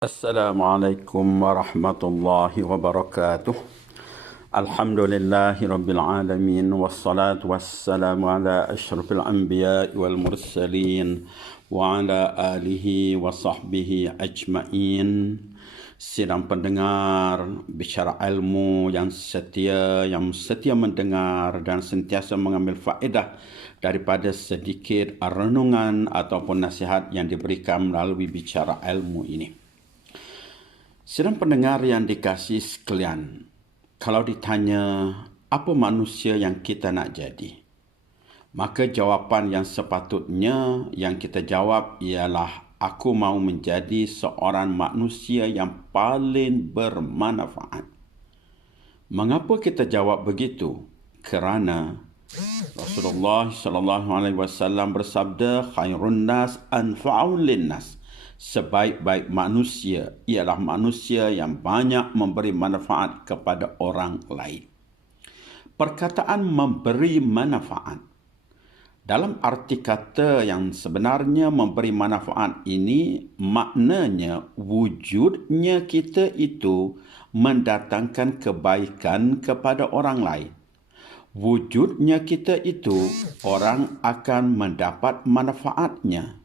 Assalamualaikum warahmatullahi wabarakatuh. Alhamdulillahi rabbil alamin wassalatu wassalamu ala asyrafil anbiya wal mursalin wa ala alihi wa sahbihi ajma'in. Sidang pendengar bicara ilmu yang setia mendengar dan sentiasa mengambil faedah daripada sedikit renungan ataupun nasihat yang diberikan melalui bicara ilmu ini. Sidang pendengar yang dikasihi sekalian, kalau ditanya apa manusia yang kita nak jadi, maka jawapan yang sepatutnya yang kita jawab ialah aku mahu menjadi seorang manusia yang paling bermanfaat. Mengapa kita jawab begitu? Kerana Rasulullah SAW bersabda, khairun nas anfa'un linnas. Sebaik-baik manusia ialah manusia yang banyak memberi manfaat kepada orang lain. Perkataan memberi manfaat, dalam arti kata yang sebenarnya memberi manfaat ini maknanya wujudnya kita itu mendatangkan kebaikan kepada orang lain. Wujudnya kita itu orang akan mendapat manfaatnya.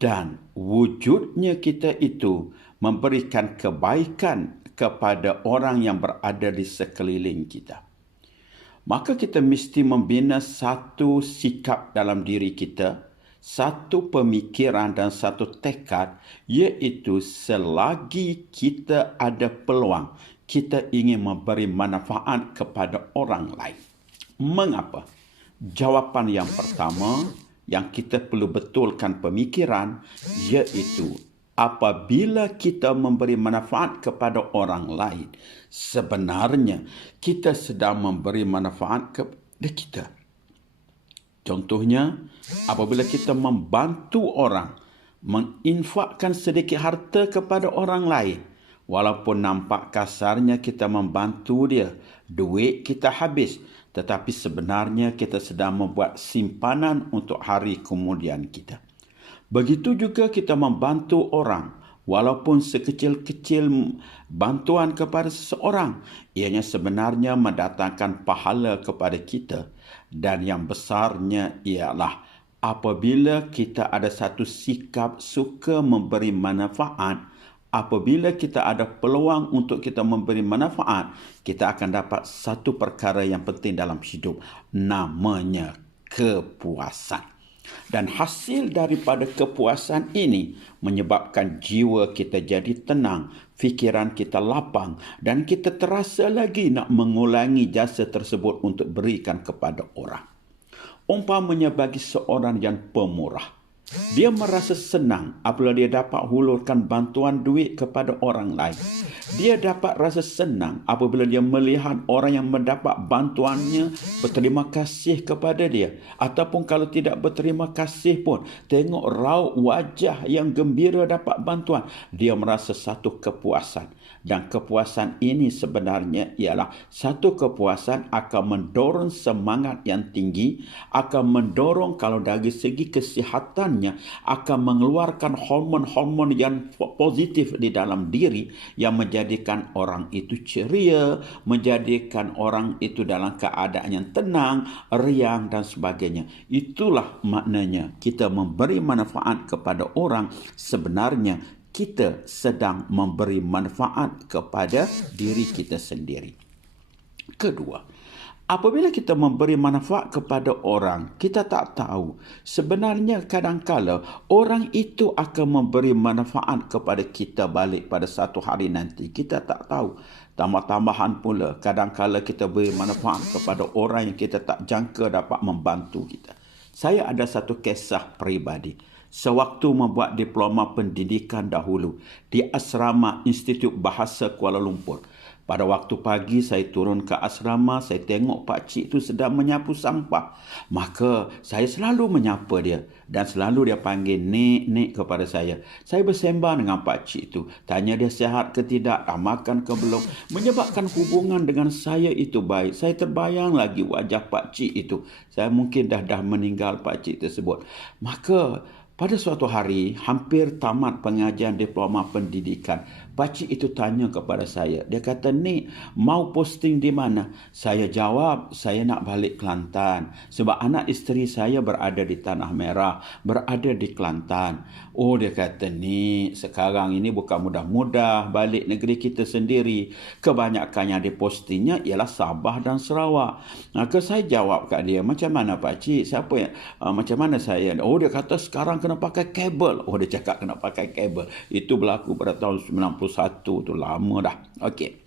Dan wujudnya kita itu memberikan kebaikan kepada orang yang berada di sekeliling kita. Maka kita mesti membina satu sikap dalam diri kita, satu pemikiran dan satu tekad, iaitu selagi kita ada peluang, kita ingin memberi manfaat kepada orang lain. Mengapa? Jawapan yang pertama, yang kita perlu betulkan pemikiran, iaitu apabila kita memberi manfaat kepada orang lain, sebenarnya kita sedang memberi manfaat kepada kita. Contohnya, apabila kita membantu orang, menginfakkan sedikit harta kepada orang lain, walaupun nampak kasarnya kita membantu dia, duit kita habis, tetapi sebenarnya kita sedang membuat simpanan untuk hari kemudian kita. Begitu juga kita membantu orang, walaupun sekecil-kecil bantuan kepada seseorang, ianya sebenarnya mendatangkan pahala kepada kita. Dan yang besarnya ialah apabila kita ada satu sikap suka memberi manfaat, apabila kita ada peluang untuk kita memberi manfaat, kita akan dapat satu perkara yang penting dalam hidup, namanya kepuasan. Dan hasil daripada kepuasan ini menyebabkan jiwa kita jadi tenang, fikiran kita lapang, dan kita terasa lagi nak mengulangi jasa tersebut untuk berikan kepada orang. Umpamanya bagi seorang yang pemurah, dia merasa senang apabila dia dapat hulurkan bantuan duit kepada orang lain. Dia dapat rasa senang apabila dia melihat orang yang mendapat bantuannya berterima kasih kepada dia. Ataupun kalau tidak berterima kasih pun, tengok raut wajah yang gembira dapat bantuan, dia merasa satu kepuasan. Dan kepuasan ini sebenarnya ialah satu kepuasan akan mendorong semangat yang tinggi, akan mendorong kalau dari segi kesihatannya, akan mengeluarkan hormon-hormon yang positif di dalam diri yang menjadikan orang itu ceria, menjadikan orang itu dalam keadaan yang tenang, riang dan sebagainya. Itulah maknanya kita memberi manfaat kepada orang, sebenarnya kita sedang memberi manfaat kepada diri kita sendiri. Kedua, apabila kita memberi manfaat kepada orang, kita tak tahu sebenarnya kadang-kala orang itu akan memberi manfaat kepada kita balik pada satu hari nanti. Kita tak tahu. Tambah-tambahan pula, kadang-kala kita beri manfaat kepada orang yang kita tak jangka dapat membantu kita. Saya ada satu kisah peribadi. Sewaktu membuat diploma pendidikan dahulu di Asrama Institut Bahasa Kuala Lumpur. Pada waktu pagi saya turun ke asrama, saya tengok Pak Cik itu sedang menyapu sampah. Maka saya selalu menyapa dia dan selalu dia panggil Nek kepada saya. Saya bersembang dengan Pak Cik itu, tanya dia sihat ke tidak, makan ke belum. Menyebabkan hubungan dengan saya itu baik. Saya terbayang lagi wajah Pak Cik itu. Saya mungkin dah meninggal Pak Cik tersebut. Maka Pada suatu hari, hampir tamat pengajian diploma pendidikan, pakcik itu tanya kepada saya. Dia kata, "Ni, mau posting di mana?" Saya jawab, saya nak balik Kelantan. Sebab anak isteri saya berada di Tanah Merah, berada di Kelantan. Oh, dia kata, "Ni, sekarang ini bukan mudah-mudah balik negeri kita sendiri. Kebanyakan yang dipostingnya ialah Sabah dan Sarawak." Maka saya jawab kat dia, "Macam mana pakcik? Siapa yang, macam mana saya?" Oh, dia kata, "Sekarang kena pakai kabel." Oh, dia cakap kena pakai kabel. Itu berlaku pada tahun 91 tu, lama dah. Okey.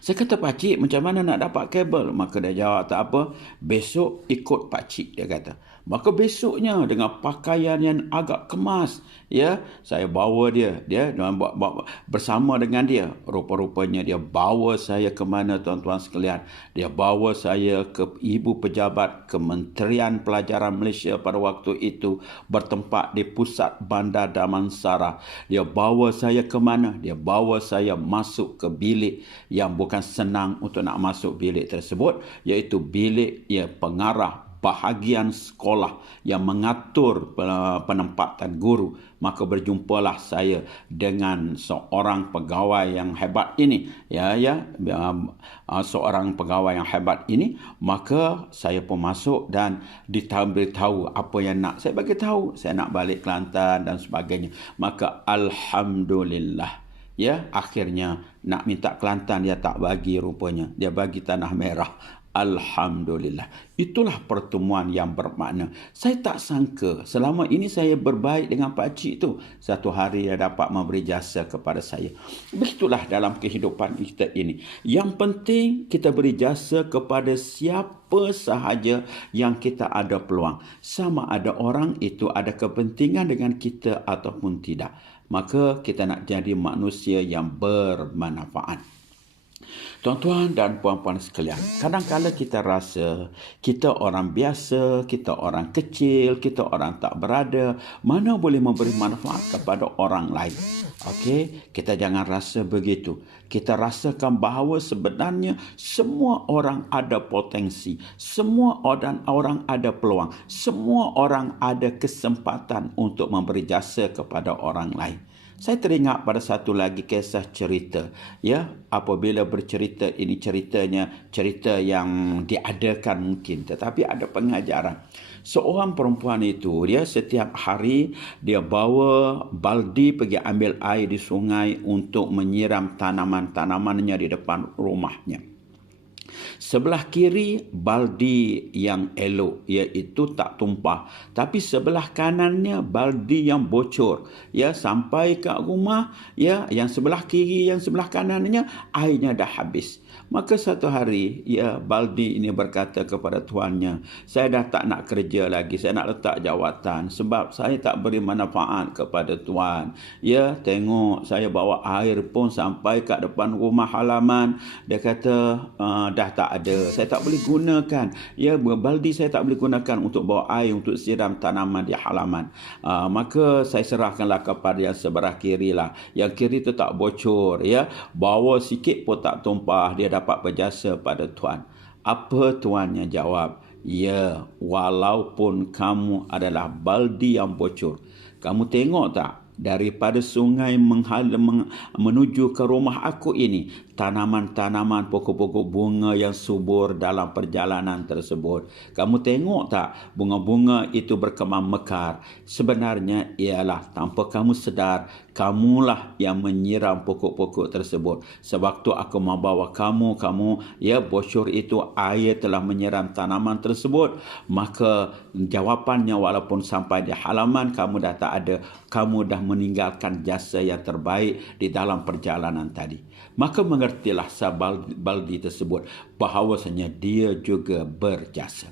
Saya kata, "Pakcik, macam mana nak dapat kabel?" Maka dia jawab, "Tak apa, besok ikut pakcik," dia kata. Maka besoknya dengan pakaian yang agak kemas, ya, saya bawa dia bersama dengan dia. Rupa-rupanya dia bawa saya ke mana, tuan-tuan sekalian? Dia bawa saya ke Ibu Pejabat Kementerian Pelajaran Malaysia pada waktu itu, bertempat di pusat Bandar Damansara. Dia bawa saya ke mana? Dia bawa saya masuk ke bilik yang bukan senang untuk nak masuk bilik tersebut, iaitu bilik pengarah bahagian sekolah yang mengatur penempatan guru. Maka berjumpalah saya dengan seorang pegawai yang hebat ini, seorang pegawai yang hebat ini. Maka saya pun masuk dan diberitahu apa yang nak saya bagi tahu. Saya nak balik Kelantan dan sebagainya. Maka alhamdulillah, akhirnya nak minta Kelantan dia tak bagi, rupanya dia bagi Tanah Merah. Alhamdulillah. Itulah pertemuan yang bermakna. Saya tak sangka selama ini saya berbaik dengan pakcik tu, satu hari dia dapat memberi jasa kepada saya. Begitulah dalam kehidupan kita ini. Yang penting kita beri jasa kepada siapa sahaja yang kita ada peluang. Sama ada orang itu ada kepentingan dengan kita ataupun tidak. Maka kita nak jadi manusia yang bermanfaat. Tuan-tuan dan puan-puan sekalian, kadang-kadang kita rasa kita orang biasa, kita orang kecil, kita orang tak berada, mana boleh memberi manfaat kepada orang lain. Okey, kita jangan rasa begitu. Kita rasakan bahawa sebenarnya semua orang ada potensi, semua orang ada peluang, semua orang ada kesempatan untuk memberi jasa kepada orang lain. Saya teringat pada satu lagi kisah cerita. Apabila bercerita, ini cerita yang diadakan mungkin, tetapi ada pengajaran. Seorang perempuan itu, dia setiap hari dia bawa baldi pergi ambil air di sungai untuk menyiram tanaman-tanamannya di depan rumahnya. Sebelah kiri baldi yang elok, iaitu tak tumpah. Tapi sebelah kanannya baldi yang bocor. Sampai ke rumah, yang sebelah kiri, yang sebelah kanannya airnya dah habis. Maka satu hari, baldi ini berkata kepada tuannya, "Saya dah tak nak kerja lagi, saya nak letak jawatan sebab saya tak beri manfaat kepada tuan. Tengok saya bawa air pun sampai kat depan rumah halaman." Dia kata, "Dah tak ada, saya tak boleh gunakan. Baldi saya tak boleh gunakan untuk bawa air untuk siram tanaman di halaman." Maka saya serahkanlah kepada yang sebelah kiri lah. Yang kiri tu tak bocor, bawa sikit pun tak tumpah, dia dapat berjasa pada tuan. Apa tuannya jawab? Walaupun kamu adalah baldi yang bocor, kamu tengok tak? Daripada sungai menuju ke rumah aku ini, tanaman-tanaman, pokok-pokok bunga yang subur dalam perjalanan tersebut. Kamu tengok tak bunga-bunga itu berkembang mekar? Sebenarnya ialah tanpa kamu sedar, kamulah yang menyiram pokok-pokok tersebut. Sewaktu aku membawa kamu bocor itu, air telah menyiram tanaman tersebut. Maka jawapannya, walaupun sampai di halaman kamu dah tak ada, kamu dah meninggalkan jasa yang terbaik di dalam perjalanan tadi. Maka mengertilah baldi tersebut bahawasanya dia juga berjasa.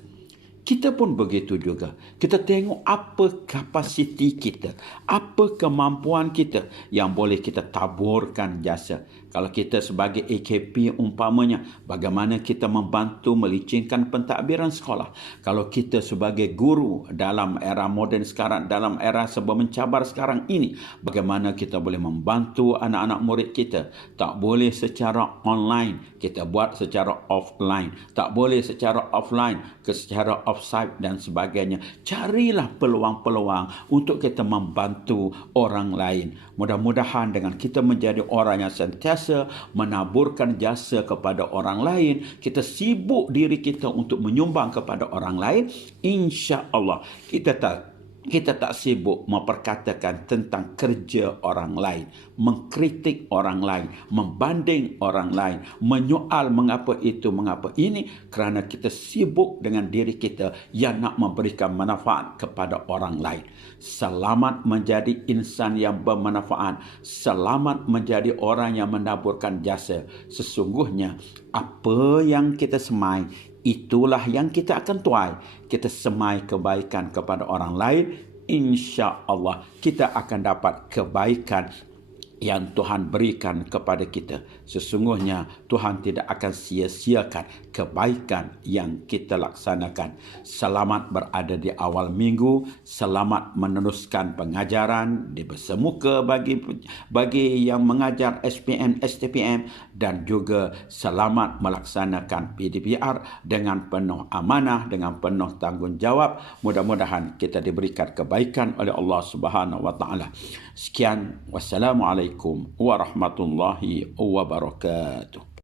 Kita pun begitu juga. Kita tengok apa kapasiti kita, apa kemampuan kita yang boleh kita taburkan jasa. Kalau kita sebagai AKP umpamanya, bagaimana kita membantu melicinkan pentadbiran sekolah. Kalau kita sebagai guru dalam era moden sekarang, dalam era serba mencabar sekarang ini, bagaimana kita boleh membantu anak-anak murid kita. Tak boleh secara online, kita buat secara offline. Tak boleh secara offline, secara offsite dan sebagainya. Carilah peluang-peluang untuk kita membantu orang lain. Mudah-mudahan dengan kita menjadi orang yang sentiasa menaburkan jasa kepada orang lain, kita sibuk diri kita untuk menyumbang kepada orang lain, insya-Allah kita tak sibuk memperkatakan tentang kerja orang lain, mengkritik orang lain, membanding orang lain, menyoal mengapa itu, mengapa ini, kerana kita sibuk dengan diri kita yang nak memberikan manfaat kepada orang lain. Selamat menjadi insan yang bermanfaat. Selamat menjadi orang yang menaburkan jasa. Sesungguhnya apa yang kita semai, itulah yang kita akan tuai. Kita semai kebaikan kepada orang lain, insya-Allah kita akan dapat kebaikan yang Tuhan berikan kepada kita. Sesungguhnya Tuhan tidak akan sia-siakan kebaikan yang kita laksanakan. Selamat berada di awal minggu, selamat meneruskan pengajaran di bersemuka bagi yang mengajar SPM, STPM, dan juga selamat melaksanakan PDPR dengan penuh amanah, dengan penuh tanggungjawab. Mudah-mudahan kita diberikan kebaikan oleh Allah Subhanahu wa taala. Sekian, wassalamualaikum warahmatullahi wabarakatuh.